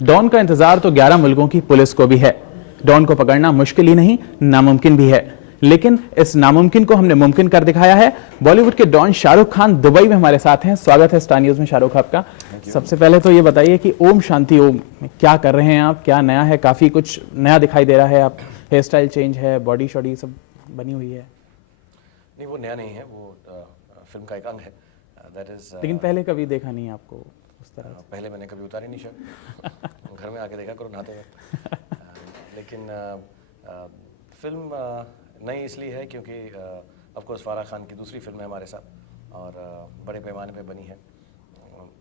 Don का इंतजार तो 11 मुल्कों की पुलिस को भी है। डॉन को पकड़ना मुश्किल ही नहीं, नामुमकिन भी है, लेकिन इस नामुमकिन को हमने मुमकिन कर दिखाया है। बॉलीवुड के डॉन शाहरुख खान दुबई में हमारे साथ हैं। स्वागत है स्टार न्यूज में शाहरुख आपका। सबसे पहले तो ये बताइए कि ओम शांति ओम में क्या कर रहे हैं आप, क्या नया है? काफी कुछ नया दिखाई दे रहा है, आप हेयर स्टाइल चेंज है, बॉडी शॉडी सब बनी हुई है। नहीं, वो नया नहीं है, वो फिल्म का एक अंग है। दैट इज लेकिन पहले कभी देखा नहीं आपको उस तरह से? पहले मैंने कभी उतारी नहीं शर्ट। घर में आके देखा करो नहाते हुए। लेकिन फिल्म नई इसलिए है क्योंकि ऑफ कोर्स फारा खान की दूसरी फिल्म है हमारे साथ और बड़े पैमाने पे बनी है।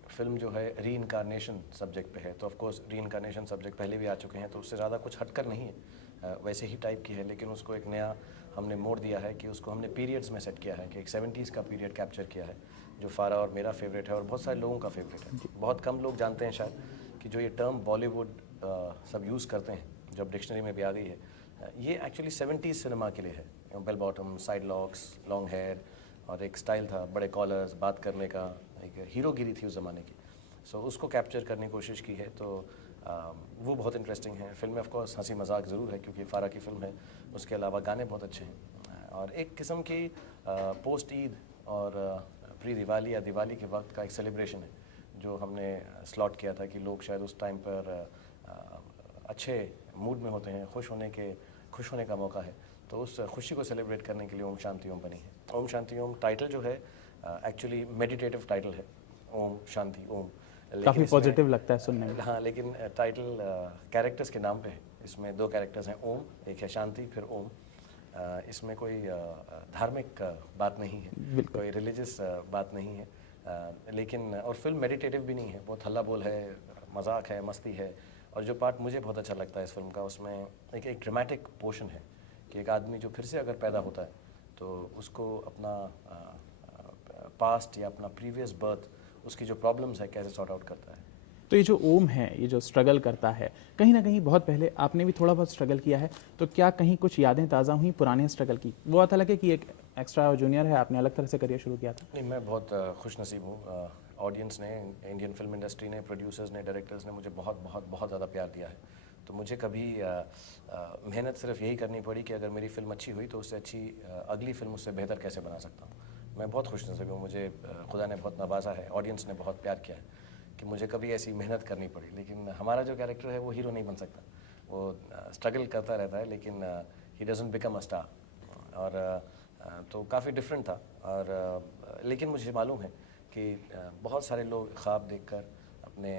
फिल्म जो है री इनकारनेशन सब्जेक्ट पे है, तो ऑफ कोर्स री इनकारनेशन सब्जेक्ट पहले भी आ चुके हैं, तो उससे ज़्यादा कुछ हटकर नहीं है, वैसे ही टाइप की है, लेकिन उसको एक नया हमने मोड़ दिया है कि उसको हमने पीरियड्स में सेट किया है कि एक 70s का पीरियड कैप्चर किया है, जो फारा और मेरा फेवरेट है और बहुत सारे लोगों का फेवरेट है। बहुत कम लोग जानते हैं शायद कि जो ये टर्म बॉलीवुड सब यूज़ करते हैं, जो अब डिक्शनरी में भी आ गई है, ये एक्चुअली 70s सिनेमा के लिए है। Bell bottom, side locks, long hair और एक स्टाइल था, बड़े कॉलर्स, बात करने का, एक हीरोगिरी थी उस ज़माने की। सो उसको कैप्चर करने की कोशिश की है, तो वो बहुत इंटरेस्टिंग है। फिल्म में ऑफ कोर्स हंसी मजाक ज़रूर है क्योंकि फारा की फिल्म है, उसके अलावा गाने बहुत अच्छे हैं और एक किस्म की पोस्ट ईद और प्री दिवाली या दिवाली के वक्त का एक सेलिब्रेशन है जो हमने स्लॉट किया था कि लोग शायद उस टाइम पर अच्छे मूड में होते हैं, खुश होने का मौका है, तो उस खुशी को सेलिब्रेट करने के लिए ओम शांति ओम बनी है। ओम शांति ओम टाइटल जो है एक्चुअली मेडिटेटिव टाइटल है, ओम शांति ओम। काफी पॉजिटिव लगता है सुनने में। हाँ, लेकिन टाइटल कैरेक्टर्स के नाम पे है। इसमें दो कैरेक्टर्स हैं, ओम, एक है शांति, फिर ओम। इसमें कोई धार्मिक बात नहीं है, कोई रिलीजियस बात नहीं है, लेकिन और फिल्म मेडिटेटिव भी नहीं है, बहुत हल्ला बोल है, मजाक है, मस्ती है। और जो पार्ट मुझे बहुत अच्छा लगता है इस फिल्म का, उसमें एक ड्रामेटिक पोर्शन है कि एक आदमी जो फिर से अगर पैदा होता है तो उसको अपना पास्ट या अपना प्रीवियस बर्थ, उसकी जो प्रॉब्लम्स है, कैसे सॉर्ट आउट करता है। तो ये जो ओम है, ये जो स्ट्रगल करता है, कहीं ना कहीं बहुत पहले आपने भी थोड़ा बहुत स्ट्रगल किया है, तो क्या कहीं कुछ यादें ताज़ा हुई पुराने स्ट्रगल की? वो आता लगे कि एक एक्स्ट्रा जूनियर है, आपने अलग तरह से करियर शुरू किया था। नहीं, मैं बहुत खुश नसीब हूँ। ऑडियंस ने, इंडियन फिल्म इंडस्ट्री ने, प्रोड्यूसर्स ने, डायरेक्टर्स ने मुझे बहुत बहुत बहुत ज़्यादा प्यार दिया है। तो मुझे कभी मेहनत सिर्फ यही करनी पड़ी कि अगर मेरी फिल्म अच्छी हुई तो उससे अच्छी अगली फिल्म उससे बेहतर कैसे बना सकता हूँ। मैं बहुत खुश नसीब हूँ, मुझे खुदा ने बहुत नवाजा है, ऑडियंस ने बहुत प्यार किया है कि मुझे कभी ऐसी मेहनत करनी पड़ी। लेकिन हमारा जो कैरेक्टर है वो हीरो नहीं बन सकता, वो स्ट्रगल करता रहता है, लेकिन he doesn't become a star. और तो काफ़ी डिफरेंट था। और लेकिन मुझे मालूम है कि बहुत सारे लोग ख्वाब देखकर अपने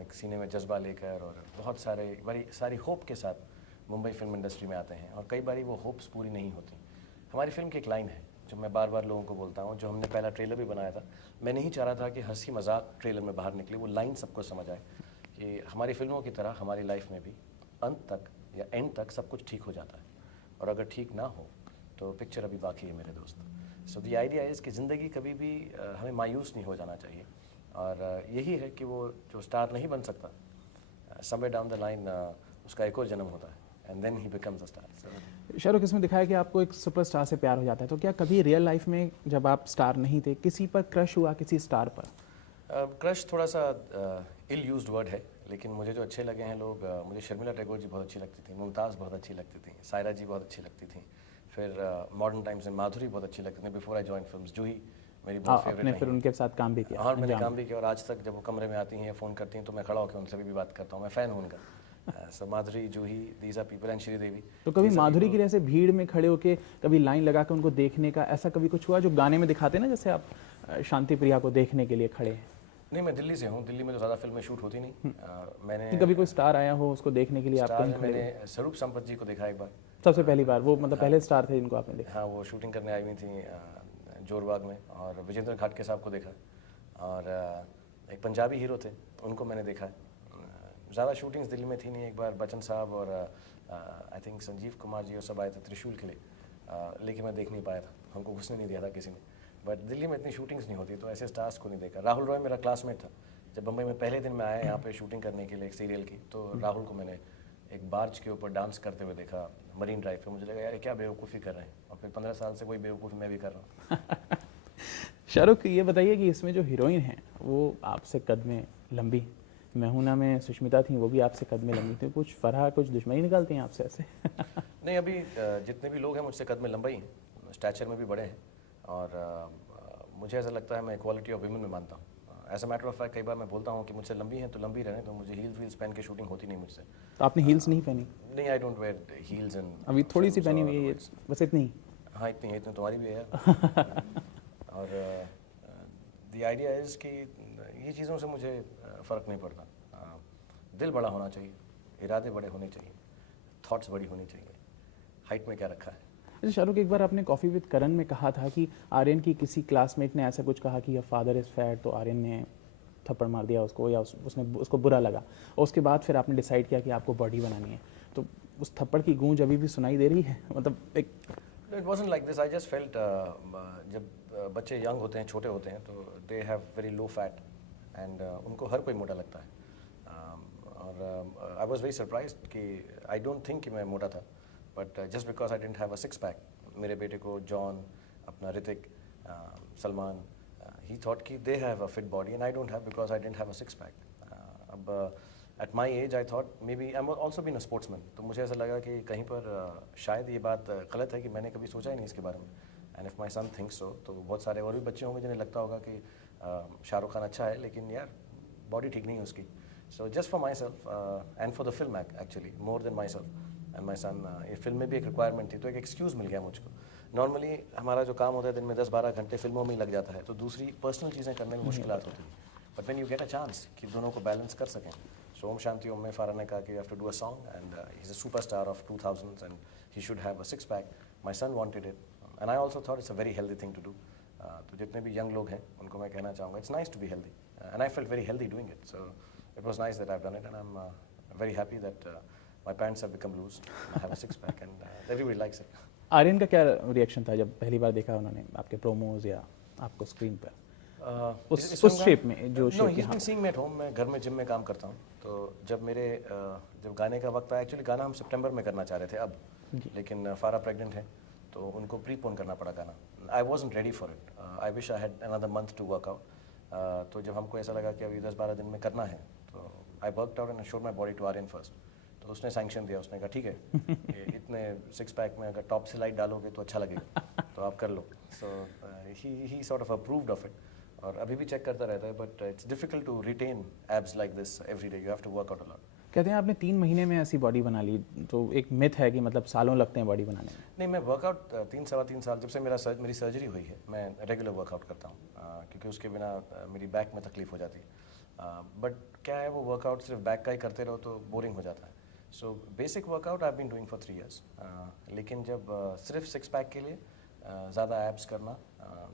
एक सीने में जज्बा लेकर और बहुत बड़ी सारी होप के साथ मुंबई फिल्म इंडस्ट्री में आते हैं, और कई बार वो होप्स पूरी नहीं होती। हमारी फिल्म की एक लाइन है जो मैं बार बार लोगों को बोलता हूँ, जो हमने पहला ट्रेलर भी बनाया था, मैं नहीं चाह रहा था कि हंसी मजाक ट्रेलर में बाहर निकले, वो लाइन सबको समझ आए कि हमारी फिल्मों की तरह हमारी लाइफ में भी अंत तक या एंड तक सब कुछ ठीक हो जाता है, और अगर ठीक ना हो तो पिक्चर अभी बाकी है मेरे दोस्त। सो द आइडिया इज़ कि ज़िंदगी कभी भी हमें मायूस नहीं हो जाना चाहिए, और यही है कि वो जो स्टार नहीं बन सकता, समवेयर डाउन द लाइन उसका एक और जन्म होता है, and then he becomes a star. Shahrukh, इसमें दिखाया कि आपको एक सुपरस्टार से प्यार हो जाता है, तो क्या कभी रियल लाइफ में जब आप स्टार नहीं थे किसी पर क्रश हुआ, किसी स्टार पर? क्रश थोड़ा सा इल यूज्ड वर्ड है, लेकिन मुझे जो अच्छे लगे हैं लोग, मुझे शर्मिला टैगोर जी बहुत अच्छी लगती थी, मुमताज़ बहुत अच्छी लगती थी, सायरा जी बहुत अच्छी लगती थी, फिर मॉडर्न टाइम्स में माधुरी बहुत अच्छी लगती थी। बिफोर आई जॉइन फिल्म्स, जूही मेरी बहुत फेवरेट है। फिर उनके साथ काम भी किया? और मैंने काम भी किया, और आज तक जब वो कमरे में आती हैं या फ़ोन करती हैं तो मैं खड़ा होकर उनसे भी बात करता हूँ, मैं फ़ैन हूँ उनका। So Madhuri, Juhi, these are people, and Sridevi. तो कभी माधुरी की जैसे भीड़ में खड़े होके कभी लाइन लगा के उनको देखने का ऐसा कभी कुछ हुआ, जो गाने में दिखाते हैं ना, जैसे आप शांति प्रिया को देखने के लिए खड़े हैं? नहीं, मैं दिल्ली से हूँ, दिल्ली में तो ज़्यादा फिल्में शूट होती नहीं। मैंने कभी कोई स्टार आया हो उसको देखने के लिए आप कहीं खड़े? मैंने स्वरूप संपत जी को देखा एक बार, सबसे पहली बार वो, मतलब पहले स्टार थे जिनको आपने देखा? हाँ, वो शूटिंग करने आई हुई थी जोरबाग में, और विजेंद्र घाटके साहब को देखा, और एक पंजाबी हीरो थे उनको मैंने देखा। ज़्यादा शूटिंग्स दिल्ली में थी नहीं। एक बार बच्चन साहब और आई थिंक संजीव कुमार जी और सब आए थे त्रिशूल के लिए, लेकिन मैं देख नहीं पाया था, हमको घुसने नहीं दिया था किसी ने। बट दिल्ली में इतनी शूटिंग्स नहीं होती, तो ऐसे स्टार्स को नहीं देखा। राहुल रॉय मेरा क्लासमेट था, जब बम्बई में पहले दिन मैं आया यहाँ पे शूटिंग करने के लिए एक सीरियल की, तो राहुल को मैंने एक बार्ज के ऊपर डांस करते हुए देखा मरीन ड्राइव पे। मुझे लगा यार क्या बेवकूफ़ी कर रहे हैं, और फिर 15 साल से वही बेवकूफ़ी मैं भी कर रहा हूँ। शाहरुख, ये बताइए कि इसमें जो हीरोइन है वो आपसे कद में लंबी, मैं में सुष्मिता थी, वो भी आपसे कद में लंबी थी, कुछ फरहा कुछ दुश्मनी निकालती हैं आपसे ऐसे? नहीं, अभी जितने भी लोग हैं मुझसे कद में लंबा ही हैं, स्टैचर में भी बड़े हैं, और मुझे ऐसा लगता है मैं इक्वालिटी ऑफ विमेन में मानता हूँ। As a matter of fact कई बार मैं बोलता हूँ कि मुझसे लंबी हैं तो लंबी रहें, तो मुझे हील्स वील्स पहन के शूटिंग होती नहीं मुझसे। तो आपने हील्स नहीं पहनी? नहीं, I don't wear heels and अभी थोड़ी सी पहनी हुई है, बस इतनी। हाँ, इतनी है, इतनी तुम्हारी भी है यार। और द आइडिया इज़ कि ये चीज़ों से मुझे फ़र्क नहीं पड़ता। दिल बड़ा होना चाहिए, इरादे बड़े होने चाहिए, थॉट्स बड़ी होनी चाहिए, हाइट में क्या रखा है। अच्छा शाहरुख, एक बार आपने कॉफ़ी विद करण में कहा था कि आर्यन की किसी क्लासमेट ने ऐसा कुछ कहा कि योर फादर इज़ फैट, तो आर्यन ने थप्पड़ मार दिया उसको, या उसने उसको बुरा लगा, और उसके बाद फिर आपने डिसाइड किया कि आपको बॉडी बनानी है। तो उस थप्पड़ की गूंज अभी भी सुनाई दे रही है? मतलब एक it wasn't like this, I just felt जब बच्चे यंग होते हैं, छोटे होते हैं, तो they have very low fat and उनको हर कोई मोटा लगता है। और आई वाज वेरी सरप्राइज्ड कि आई डोंट थिंक कि मैं मोटा था, but just because I didn't have a six pack, मेरे बेटे को जॉन, अपना ऋतिक, सलमान, ही थॉट कि they have a fit body and I don't have because I didn't have a six pack. अब at my age I thought maybe I am also been a sportsman, तो मुझे ऐसा लगा कि कहीं पर शायद ये बात गलत है कि मैंने कभी सोचा ही नहीं इसके बारे में। And if my son thinks so, तो बहुत सारे और भी बच्चे होंगे जिन्हें लगता होगा कि शाहरुख खान अच्छा है लेकिन यार बॉडी ठीक नहीं है उसकी। So just for myself and for the film actually more than myself and my son, ये फिल्म में भी एक रिक्वायरमेंट थी, तो एक एक्सक्यूज़ मिल गया मुझको। नॉर्मली हमारा जो काम होता है दिन में 10-12 घंटे फिल्मों में ही लग जाता है, तो दूसरी पर्सनल चीज़ें करने में मुश्किलात होती हैं। But when you get a chance कि दोनों को बैलेंस कर सकें, सो ओम शांति ओम में फारा ने कहा कि you have to do a song and he is a superstar of 2000s and he should have a six pack. My son wanted it and I also thought it's a very healthy thing to do. तो जितने भी young लोग हैं उनको मैं कहना चाहूँगा it's nice to be healthy and I felt very healthy doing it, so it was nice that I have done it and I am very happy that my pants have become loose, I have a six pack and everybody likes it. Aryan का क्या reaction था जब पहली बार देखा उन्होंने आपके promos या आपको स्क्रीन पर? उस शेप में जो shape he's been seeing me at home, मैं घर में जिम में काम करता हूँ, तो जब मेरे जब गाने का वक्त आया, एक्चुअली गाना हम सितंबर में करना चाह रहे थे अब, लेकिन फारा प्रेग्नेंट है तो उनको प्रीपोन करना पड़ा गाना। I wasn't ready for it, I wish I had another month to work out. तो जब हमको ऐसा लगा कि अभी 10-12 दिन में करना है, तो I worked out and showed my body to Aryan first. तो उसने सैंक्शन दिया, उसने कहा ठीक है, इतने सिक्स पैक में अगर टॉप से लाइट डालोगे तो अच्छा लगेगा, तो आप कर लो। So he sort of approved of it, और अभी भी चेक करता रहता है, but it's difficult to retain abs like this every day, you have to work out a lot. कहते हैं आपने 3 महीने में ऐसी बॉडी बना ली, तो एक मिथ है कि मतलब सालों लगते हैं बॉडी बनाने में। नहीं, मैं वर्कआउट 3-3.25 साल जब से मेरी सर्जरी हुई है, मैं रेगुलर वर्कआउट करता हूँ, क्योंकि उसके बिना मेरी बैक में तकलीफ हो जाती है। बट क्या है, वो वर्कआउट सिर्फ बैक का ही करते रहो तो बोरिंग हो जाता है। So basic workout I have been doing for 3 years, लेकिन जब सिर्फ सिक्स पैक के लिए ज़्यादा एब्स करना,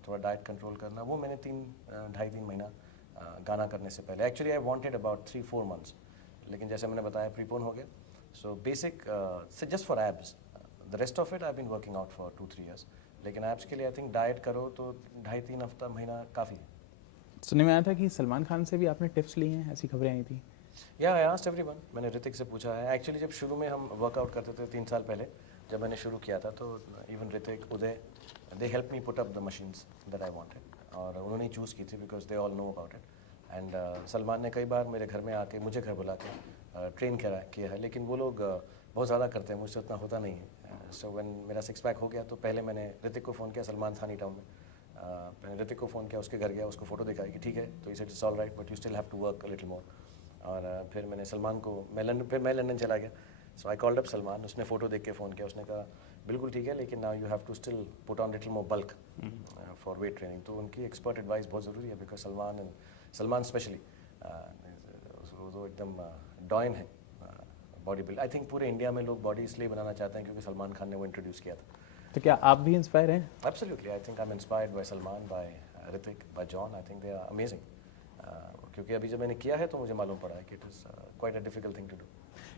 थोड़ा डाइट कंट्रोल करना, वो मैंने 2.5-3 महीना गाना करने से पहले, actually I wanted about 3-4 months, लेकिन जैसे मैंने बताया प्रीपोन हो गया। So basic just for abs, the rest of it I been working out for 2-3 years, लेकिन एब्स के लिए आई थिंक डाइट करो तो 2.5-3 हफ्ता महीना काफ़ी है। सुनने में आया था कि सलमान खान से भी आपने टिप्स ली हैं, ऐसी खबरें आई थी। या आई आस्क्ड एवरीवन, मैंने ऋतिक से पूछा है। एक्चुअली जब शुरू में हम वर्कआउट करते थे 3 साल पहले, जब मैंने शुरू किया था, तो even Hrithik, Uday, they help me put up the machines that I wanted, और उन्होंने चूज़ की थी because they all know about it. And Salman ने कई बार मेरे घर में आके मुझे घर बुला के ट्रेन किया है, लेकिन वो लोग बहुत ज़्यादा करते हैं, मुझसे उतना होता नहीं है। सो व्हेन मेरा सिक्स पैक हो गया, तो पहले मैंने ऋतिक को फ़ोन किया, सलमान थानी टाउन में। मैंने ऋतिक को फ़ोन किया, उसके घर गया, उसको फोटो दिखाई कि ठीक है, तो इसे it's all right but you still have to work a little more. और फिर मैंने सलमान को, मैं लंदन चला गया। So I called up Salman, उसने फ़ोटो देख के फ़ोन किया, उसने कहा बिल्कुल ठीक है, लेकिन now you have to still put on little more bulk for weight training. तो उनकी एक्सपर्ट एडवाइस बहुत ज़रूरी है, बिकॉज सलमान स्पेशली वो एकदम डॉइन है बॉडी बिल्ड। आई थिंक पूरे इंडिया में लोग बॉडी इसलिए बनाना चाहते हैं क्योंकि सलमान खान ने वो इंट्रोड्यूस किया था। तो क्या आप भी इंस्पायर हैं? Absolutely, I think I am inspired by Salman, by Hrithik, by John. I think they are amazing, क्योंकि अभी जब मैंने किया है तो मुझे मालूम पड़ा है कि it is quite a difficult thing to do.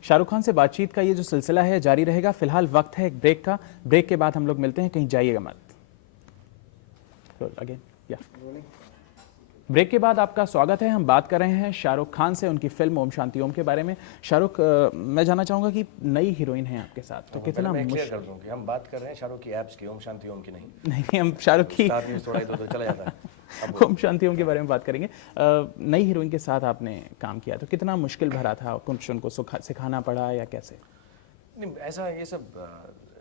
Shahrukh Khan से बातचीत का ये जो सिलसिला है जारी रहेगा। फिलहाल वक्त है एक ब्रेक का, ब्रेक के बाद हम लोग मिलते हैं, कहीं जाइएगा मत। अगेन या ब्रेक के बाद आपका स्वागत है। हम बात कर रहे हैं शाहरुख खान से, उनकी फिल्म ओम शांति ओम के बारे में। शाहरुख, मैं जानना चाहूंगा कि नई हीरोइन है आपके साथ, तो कितना मैं क्लियर कर दूं कि हम बात कर रहे हैं शाहरुख की एप्स की, ओम शांति ओम की नहीं। नहीं, हम शाहरुख की स्टार न्यूज़ थोड़ा इधर उधर चला जाता है। अब ओम शांति ओम के बारे में बात करेंगे। नई हीरोइन के साथ आपने काम किया, तो कितना मुश्किल भरा था? कुछ उनको सिखाना पड़ा या कैसे? नहीं, ऐसा ये सब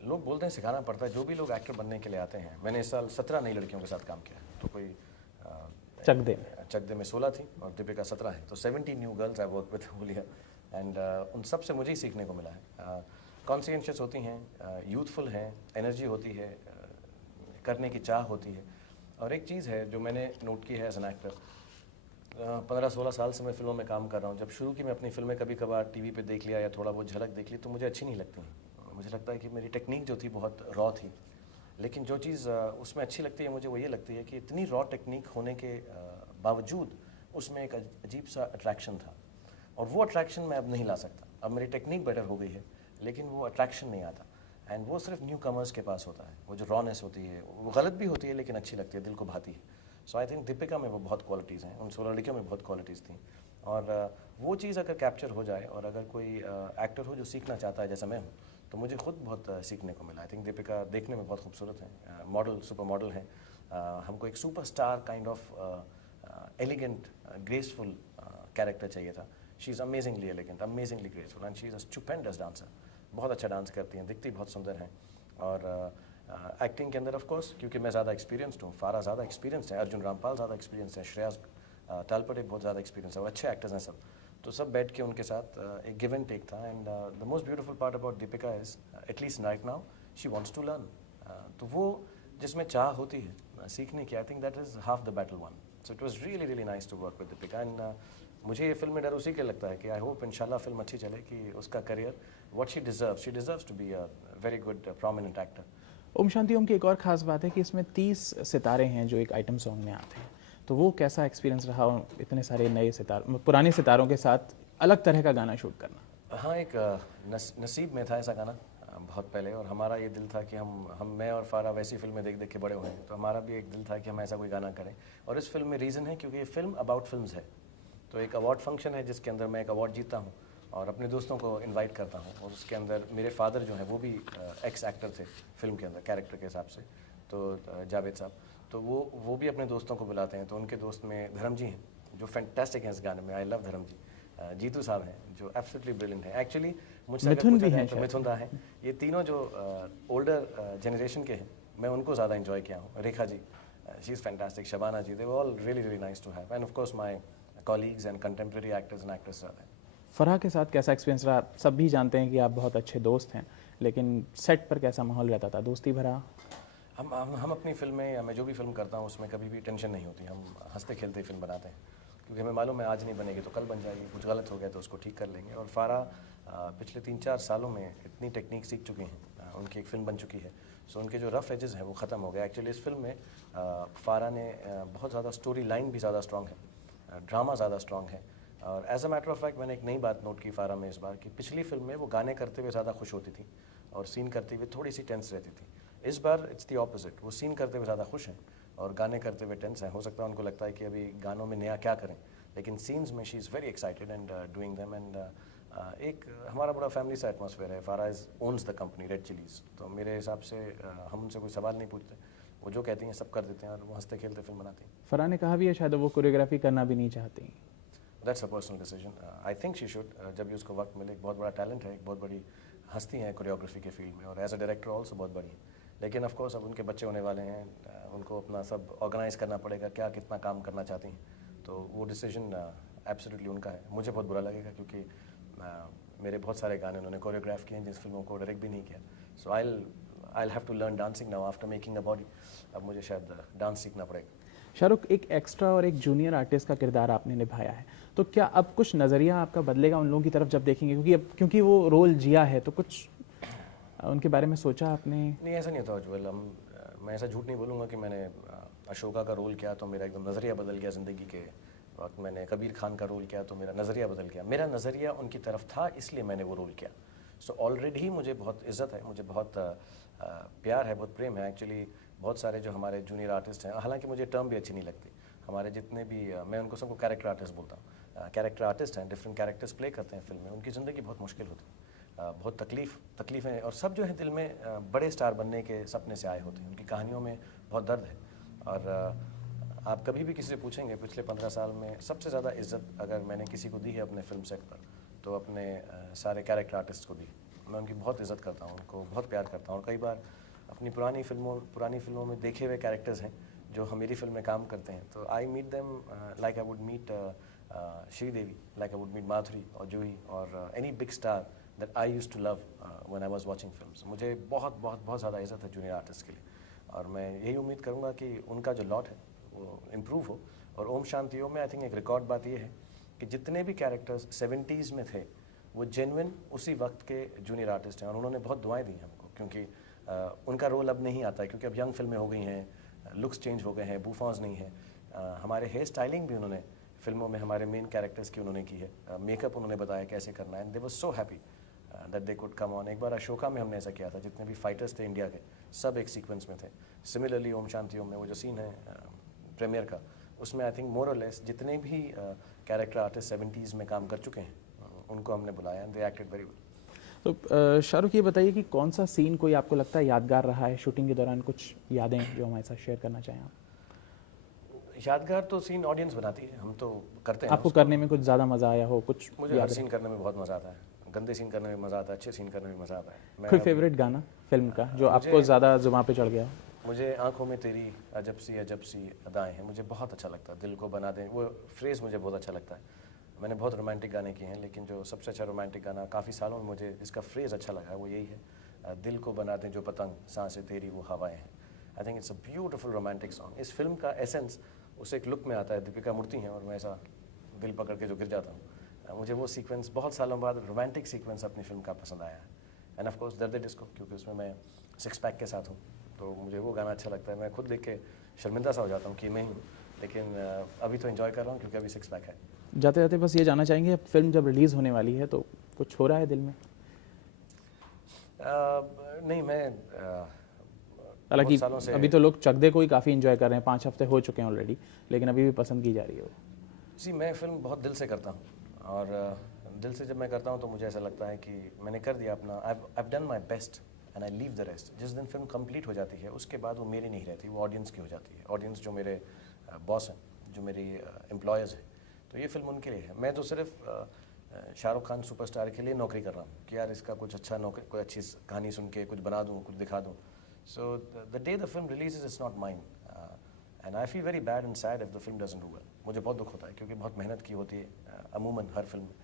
लोग बोलते हैं सिखाना पड़ता है। जो भी लोग एक्टर बनने के लिए आते हैं, मैंने इस साल 17 नई लड़कियों के साथ काम किया, तो कोई चकदे में 16 थी और दीपिका 17 है, तो 70 new girls I work with बोलिए। एंड उन सब से मुझे ही सीखने को मिला है। कॉन्शियसशियस होती हैं, यूथफुल हैं, एनर्जी होती है, करने की चाह होती है। और एक चीज़ है जो मैंने नोट की है एज एन एक्टर, 15-16 साल से मैं फिल्मों में काम कर रहा हूँ। जब शुरू की मैं अपनी फिल्में कभी कभार टीवी पे देख लिया या थोड़ा बहुत झलक देख ली तो मुझे अच्छी नहीं लगती। मुझे लगता है कि मेरी टेक्निक जो थी बहुत रॉ थी, लेकिन जो चीज़ उसमें अच्छी लगती है मुझे वो ये लगती है कि इतनी रॉ टेक्निक होने के बावजूद उसमें एक अजीब सा अट्रैक्शन था, और वो अट्रैक्शन मैं अब नहीं ला सकता। अब मेरी टेक्निक बेटर हो गई है, लेकिन वो अट्रैक्शन नहीं आता, एंड वो सिर्फ न्यू कमर्स के पास होता है। वो जो रॉनेस होती है वो गलत भी होती है, लेकिन अच्छी लगती है, दिल को भाती है। सो आई थिंक दीपिका में वो बहुत क्वालिटीज़ हैं, उन 16 लड़कियों में बहुत क्वालिटीज़ थी, और वो चीज़ अगर कैप्चर हो जाए और अगर कोई एक्टर हो जो सीखना चाहता है जैसा मैं हूँ, तो मुझे खुद बहुत सीखने को मिला। आई थिंक दीपिका देखने में बहुत खूबसूरत है, मॉडल, सुपर मॉडल है। हमको एक super star kind of elegant, graceful character चाहिए था। She is amazingly elegant, amazingly graceful, and she is a stupendous dancer. बहुत अच्छा डांस करती हैं, दिखती बहुत सुंदर हैं, और एक्टिंग के अंदर ऑफ कोर्स क्योंकि मैं ज़्यादा एक्सपीरियंसड हूँ, फारा ज़्यादा एक्सपीरियंसड है, अर्जुन रामपाल ज़्यादा एक्सपीरियंस है, श्रेयस तालपटे बहुत ज़्यादा एक्सपीरियंस है, और अच्छे एक्टर्स हैं सब। तो सब बैठ के उनके साथ एक गिव एंड टेक था। And the most beautiful part about Deepika is at least right now she wants to learn. तो वो जिसमें चाह होती है सीखने की, I think that is half the battle won. So it was really really nice to work with Deepika. And मुझे ये फिल्म में डर उसी के लगता है कि आई होप इंशाल्लाह फिल्म अच्छी चले, कि उसका career what she deserves to be a very good prominent actor. Om Shanti Om की एक और ख़ास बात है कि इसमें 30 सितारे हैं जो एक आइटम सॉन्ग में आते हैं, तो वो कैसा एक्सपीरियंस रहा इतने सारे नए सितारों, पुराने सितारों के साथ अलग तरह का गाना शूट करना? हाँ, एक नसीब में था ऐसा गाना बहुत पहले, और हमारा ये दिल था कि हम मैं और फारा वैसी फिल्में देख देख के बड़े हुए हैं, तो हमारा भी एक दिल था कि हम ऐसा कोई गाना करें। और इस फिल्म में रीज़न है क्योंकि ये फिल्म अबाउट फिल्म्स है, तो एक अवार्ड फंक्शन है जिसके अंदर मैं एक अवार्ड जीता हूँ और अपने दोस्तों को इनवाइट करता हूँ, और उसके अंदर मेरे फादर जो हैं वो भी एक्स एक्टर थे फिल्म के अंदर कैरेक्टर के हिसाब से, तो जावेद साहब, तो वो भी अपने दोस्तों को बुलाते हैं। तो उनके दोस्त में धर्म जी हैं जो फैंटास्टिक हैं इस गाने में, आई लव धर्म जी। जीतू साहब हैं जो एब्सोल्युटली ब्रिलियंट हैं। एक्चुअली मुझसे मिथुन भी हैं, तो मिथुन दा हैं, ये तीनों जो ओल्डर जनरेशन के हैं, मैं उनको ज़्यादा इंजॉय किया हूँ। Rekha ji, she is fantastic, Shabana ji, they were all really really nice to have, and of course my colleagues and contemporary actors and actress हैं। फराह के साथ कैसा एक्सपीरियंस रहा? सब भी जानते हैं कि आप बहुत अच्छे दोस्त हैं, लेकिन सेट पर कैसा माहौल रहता था, दोस्ती भरा? हम अपनी फिल्में या मैं जो भी फिल्म करता हूँ उसमें कभी भी टेंशन नहीं होती, हम हंसते खेलते फिल्म बनाते हैं, क्योंकि हमें मालूम है आज नहीं बनेगी तो कल बन जाएगी, कुछ गलत हो गया तो उसको ठीक कर लेंगे। और फारा पिछले 3-4 सालों में इतनी टेक्निक सीख चुकी हैं, उनकी एक फ़िल्म बन चुकी है, सो उनके जो रफ एजेस हैं वो ख़त्म हो गए। एक्चुअली इस फिल्म में फारा ने बहुत ज़्यादा स्टोरी लाइन भी ज़्यादा स्ट्रॉन्ग है, ड्रामा ज़्यादा स्ट्रॉन्ग है, और as a matter of fact मैंने एक नई बात नोट की फारा में इस बार, कि पिछली फिल्म में वो गाने करते हुए ज़्यादा खुश होती थी और सीन करते हुए थोड़ी सी टेंस रहती थी। इस बार इट्स दी ऑपोजिट, वो सीन करते हुए ज़्यादा खुश हैं और गाने करते हुए टेंस हैं। हो सकता है उनको लगता है कि अभी गानों में नया क्या करें, लेकिन सीन्स में she is very excited and doing them. And एक हमारा बड़ा फैमिली सा एटमॉस्फेयर है। फारा is owns the company red chillies, तो मेरे हिसाब से हम उनसे कोई सवाल नहीं पूछते, वो जो कहती हैं सब कर देते हैं और वो हंसते खेलते फिल्म बनाती हैं। फराह ने कहा भी है शायद वो कोरियोग्राफी करना भी नहीं चाहती। That's a personal decision, I think she should, जब भी उसको वक्त मिले। एक बहुत बड़ा टैलेंट है, एक बहुत बड़ी हस्ती है कोरियोग्राफी के फील्ड में, और एज अ डायरेक्टर ऑल्सो बहुत बड़ी है। लेकिन ऑफ कोर्स अब उनके बच्चे होने वाले हैं, उनको अपना सब ऑर्गेनाइज करना पड़ेगा, क्या कितना काम करना चाहती हैं, तो वो डिसीजन एब्सोल्युटली उनका है। मुझे बहुत बुरा लगेगा क्योंकि मेरे बहुत सारे गाने उन्होंने कोरियोग्राफ किए हैं जिस फिल्मों को डायरेक्ट भी नहीं किया। So I have to learn dancing now after making a body. अब मुझे शायद डांस सीखना पड़ेगा। शाहरुख, एक एक्स्ट्रा और एक जूनियर आर्टिस्ट का किरदार आपने निभाया है, तो क्या अब कुछ नज़रिया आपका बदलेगा उन लोगों की तरफ जब देखेंगे, क्योंकि वो रोल जिया है, तो कुछ उनके बारे में सोचा आपने? नहीं, ऐसा नहीं होता उज्ज्वल। मैं ऐसा झूठ नहीं बोलूँगा कि मैंने अशोका का रोल किया तो मेरा एकदम नज़रिया बदल गया ज़िंदगी के वक्त। मैंने कबीर खान का रोल किया तो मेरा नज़रिया बदल गया। मेरा नज़रिया उनकी तरफ था, इसलिए मैंने वो रोल किया। सो ऑलरेडी मुझे बहुत इज़्ज़त है, मुझे बहुत प्यार है, बहुत प्रेम है। एक्चुअली बहुत सारे जो हमारे जूनियर आर्टिस्ट हैं, हालांकि मुझे टर्म भी अच्छी नहीं लगती, हमारे जितने भी मैं उनको सबको कैरेक्टर आर्टिस्ट बोलता हूँ, कैरेक्टर आर्टिस्ट हैं, डिफरेंट कैरेक्टर्स प्ले करते हैं फिल्म में, उनकी ज़िंदगी बहुत मुश्किल होती है, बहुत तकलीफ़ें, और सब जो है दिल में बड़े स्टार बनने के सपने से आए होते हैं, उनकी कहानियों में बहुत दर्द है। और आप कभी भी किसी से पूछेंगे पिछले 15 साल में सबसे ज़्यादा इज्जत अगर मैंने किसी को दी है अपने फिल्म सेट पर, तो अपने सारे कैरेक्टर आर्टिस्ट को दी। मैं उनकी बहुत इज्जत करता हूँ, उनको बहुत प्यार करता हूँ, और कई बार अपनी पुरानी फिल्मों में देखे हुए कैरेक्टर्स हैं जो हम मेरी फिल्म में काम करते हैं, तो I meet them like I would meet Sridevi, like I would meet Madhuri और जूही और any big star that I used to love when I was watching films. मुझे बहुत ज़्यादा इज्जत है जूनियर आर्टिस्ट के लिए, और मैं यही उम्मीद करूँगा कि उनका जो लॉट है वो इम्प्रूव हो। और ओम शांति ओम में आई थिंक एक रिकॉर्ड बात ये है कि जितने भी कैरेक्टर्स 70s में थे वो जेन्युइन उसी वक्त के जूनियर आर्टिस्ट हैं, और उन्होंने बहुत दुआएं दी हमको, क्योंकि उनका रोल अब नहीं आता है, क्योंकि अब यंग फिल्में हो गई हैं, लुक्स चेंज हो गए हैं, बूफॉन्स नहीं है। हमारे हेयर स्टाइलिंग भी उन्होंने फिल्मों में हमारे मेन कैरेक्टर्स की उन्होंने की है, मेकअप उन्होंने बताया कैसे करना है, and they were so happy that they could come on. एक बार अशोका में हमने ऐसा किया था, जितने भी फाइटर्स थे इंडिया के सब एक सीक्वेंस में थे। सिमिलरली ओम शांति ओम में वो जो सीन है प्रीमियर का, उसमें आई थिंक मोर और लेस जितने भी कैरेक्टर आर्टिस्ट 70s में काम कर चुके हैं उनको हमने बुलाया, and they acted very well. तो शाहरुख, ये बताइए कि कौन सा सीन कोई आपको लगता है यादगार रहा है शूटिंग के दौरान, कुछ यादें जो हमारे साथ शेयर करना चाहें आप? यादगार तो सीन ऑडियंस बनाती है, हम तो करते हैं। आपको करने में कुछ ज़्यादा मज़ा आया हो? कुछ मुझे हर सीन करने में बहुत मज़ा आता है, गंदे सीन करने में मज़ा आता है, अच्छे सीन करने में मज़ा आता है। कोई फेवरेट गाना फिल्म का जो आपको ज़्यादा जुबान पे चढ़ गया? मुझे आंखों में तेरी अजब सी अदाएं हैं, मुझे बहुत अच्छा लगता है। दिल को बना दें, वो फ्रेज़ मुझे बहुत अच्छा लगता है। मैंने बहुत रोमांटिक गाने किए हैं, लेकिन जो सबसे अच्छा रोमांटिक गाना काफ़ी सालों में मुझे जिसका फ्रेज़ अच्छा लगा है वो यही है, दिल को बना दें जो पतंग, सांसें तेरी वो हवाएं हैं। I think it's a beautiful romantic song. इस फिल्म का एसेंस उस एक लुक में आता है, दीपिका मूर्ति हैं और मैं ऐसा दिल पकड़ के जो गिर जाता हूँ। मुझे वो सीक्वेंस बहुत सालों बाद रोमांटिक सीक्वेंस अपनी फिल्म का पसंद आया है। एंड ऑफ कोर्स दर्द डिस्को, क्योंकि उसमें मैं 6 पैक के साथ हूँ, तो मुझे वो गाना अच्छा लगता है। मैं खुद देख के शर्मिंदा सा हो जाता हूँ कि मैं ही, लेकिन अभी तो एंजॉय कर रहा हूँ क्योंकि अभी 6 पैक है। जाते जाते बस ये जानना चाहेंगे, फिल्म जब रिलीज़ होने वाली है तो कुछ हो रहा है दिल में? नहीं, मैं हालांकि अभी तो लोग चक दे को ही काफ़ी इंजॉय कर रहे हैं, 5 हफ्ते हो चुके हैं ऑलरेडी, लेकिन अभी भी पसंद की जा रही है वो। जी, मैं फिल्म बहुत दिल से करता हूँ, और दिल से जब मैं करता हूँ तो मुझे ऐसा लगता है कि मैंने कर दिया अपना, I done my best and I leave the rest. जिस दिन फिल्म कंप्लीट हो जाती है उसके बाद वो मेरी नहीं रहती, वो ऑडियंस की हो जाती है। ऑडियंस जो मेरे बॉस हैं, जो मेरी एम्प्लॉयज़ हैं, तो ये फिल्म उनके लिए है। मैं तो सिर्फ शाहरुख खान सुपरस्टार के लिए नौकरी कर रहा हूँ कि यार इसका कुछ अच्छा कोई अच्छी कहानी सुन के कुछ बना दूँ, कुछ दिखा दूँ। So the day the film releases its not mine, and I feel very bad and sad if the film doesn't do well. मुझे बहुत दुख होता है क्योंकि बहुत मेहनत की होती है अमूमन हर फिल्म में,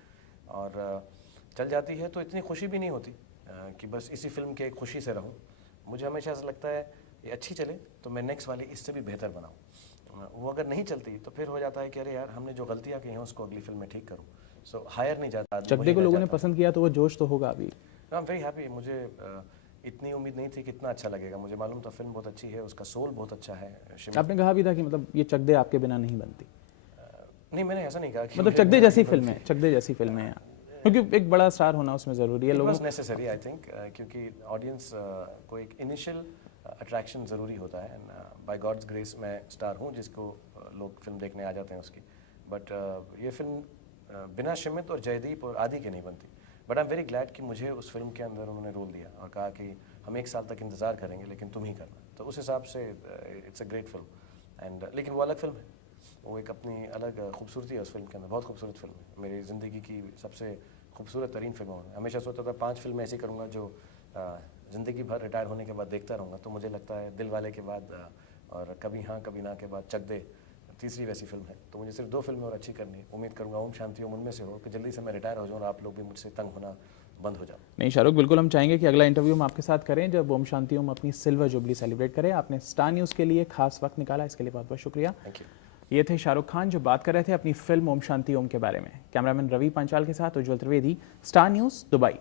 और चल जाती है तो इतनी खुशी भी नहीं होती कि बस इसी फिल्म के खुशी से रहूं। मुझे हमेशा ऐसा लगता है ये अच्छी चले तो मैं नेक्स्ट वाली इससे भी बेहतर बनाऊं। वो अगर नहीं चलती तो फिर हो जाता है कि अरे यार हमने जो गलतियां की हैं उसको अगली फिल्म में ठीक करूं। सो हायर नहीं जाता। चक दे को लोगों ने पसंद किया तो वो जोश तो होगा अभी। आई एम वेरी हैप्पी। मुझे इतनी उम्मीद नहीं थी कि इतना अच्छा लगेगा। मुझे मालूम था फिल्म बहुत अच्छी है, उसका सोल बहुत अच्छा है। आपने कहा भी था कि मतलब ये चक दे आपके बिना नहीं बनती। नहीं, मैंने ऐसा नहीं कहा कि मतलब चक दे जैसी फिल्म है, चक दे जैसी फिल्म है, क्योंकि एक बड़ा स्टार होना उसमें ज़रूरी है लोगों को। नेसेसरी आई थिंक, क्योंकि ऑडियंस को एक इनिशियल अट्रैक्शन ज़रूरी होता है। बाय गॉड्स ग्रेस मैं स्टार हूँ जिसको लोग फिल्म देखने आ जाते हैं उसकी, बट ये फिल्म बिना शिमित और जयदीप और आदि के नहीं बनती। But I am very glad कि मुझे उस फिल्म के अंदर उन्होंने रोल दिया और कहा कि हम 1 साल तक इंतज़ार करेंगे लेकिन तुम ही करना। तो उस हिसाब से it's a great film. And लेकिन वो अलग फिल्म है, वो एक अपनी अलग खूबसूरती है उस फिल्म के अंदर। बहुत खूबसूरत फिल्म है, मेरी ज़िंदगी की सबसे खूबसूरत तरीन फिल्मों में। हमेशा सोचता था 5 फिल्में ऐसी करूँगा जो ज़िंदगी भर रिटायर होने के बाद देखता रहूँगा। तो मुझे लगता है दिल वाले के बाद और कभी हाँ कभी ना के बाद चक दे तीसरी वैसी फिल्म है। तो मुझे सिर्फ 2 फिल्में और अच्छी करनी है। उम्मीद करूँगा ओम शांति ओम उनमें से हो कि जल्दी से मैं रिटायर हो जाऊँ और आप लोग भी मुझसे तंग होना बंद हो जाओ। नहीं शाहरुख, बिल्कुल हम चाहेंगे कि अगला इंटरव्यू हम आपके साथ करें जब ओम शांति ओम अपनी सिल्वर जुबली सेलिब्रेट करें। आपने स्टार न्यूज़ के लिए खास वक्त निकाला, इसके लिए बहुत बहुत शुक्रिया। Thank you. ये थे शाहरुख खान जो बात कर रहे थे अपनी फिल्म ओम शांति ओम के बारे में। कैमरामैन रवि पांचाल के साथ उज्ज्वल त्रिवेदी, स्टार न्यूज़, दुबई।